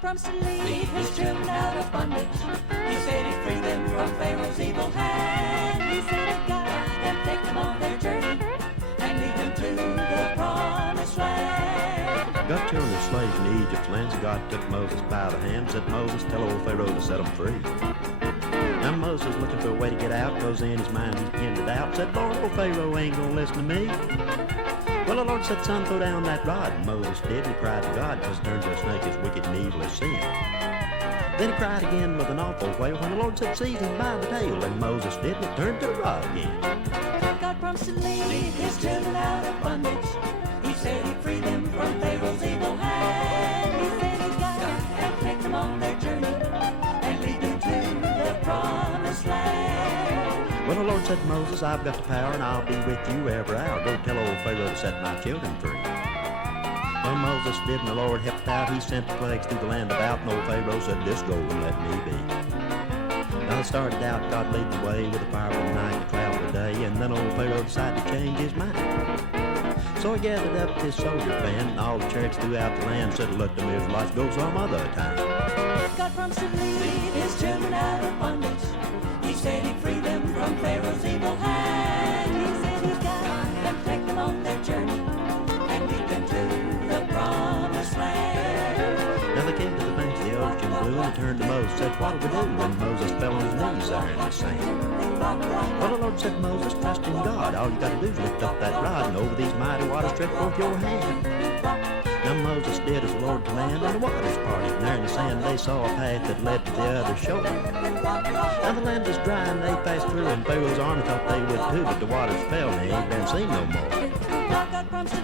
promised to lead his children out of bondage. He said he'd free them from Pharaoh's evil hand. He said he'd guide them, take them on their journey, and lead them to the promised land. Got children as slaves in Egypt's land, so God took Moses by the hand, said, Moses, tell old Pharaoh to set them free. Now Moses looking for a way to get out, cause in his mind he's beginning to doubt, said, Lord, old Pharaoh ain't gonna listen to me. Well, the Lord said, son, throw down that rod. And Moses did, and he cried to God, cause it turned to a snake as wicked and evil as sin. Then he cried again with an awful wail, when the Lord said, seize him by the tail. And Moses did, and it turned to a rod again. God promised to lead his children out of bondage. He said he'd free them from Pharaoh's evil hand. He said he'd guide them and take them on their journey, and lead them to the promised land. Well, the Lord said, Moses, I've got the power, and I'll be with you wherever I'll go. Tell old Pharaoh to set my children free. Well, Moses did, and the Lord helped out. He sent the plagues through the land about, and old Pharaoh said, just go and let me be. Now it started out, God leading the way with a fire by night and a cloud by day, and then old Pharaoh decided to change his mind. So he gathered up his soldier band, and all the chariots throughout the land, said, let the Israelites go some other time. God promised to lead his children out of bondage. He said he'd free them from Pharaoh's evil hand. He said he'd guide them, take them on their journey, and lead them to the promised land. Now they came to the banks of the ocean blue, and he turned to Moses, said, what'll we do? And Moses fell on his knees there in the sand. Well, the Lord said, Moses, trust in God. All you got to do is lift up that rod, and over these mighty waters stretch forth your hand. Now Moses did as the Lord commanded, and the waters parted, and there in the sand they saw a path that led to the other shore. Now the land was dry, and they passed through, and Pharaoh's army thought they would too, but the waters fell, and they ain't been seen no more. God promised to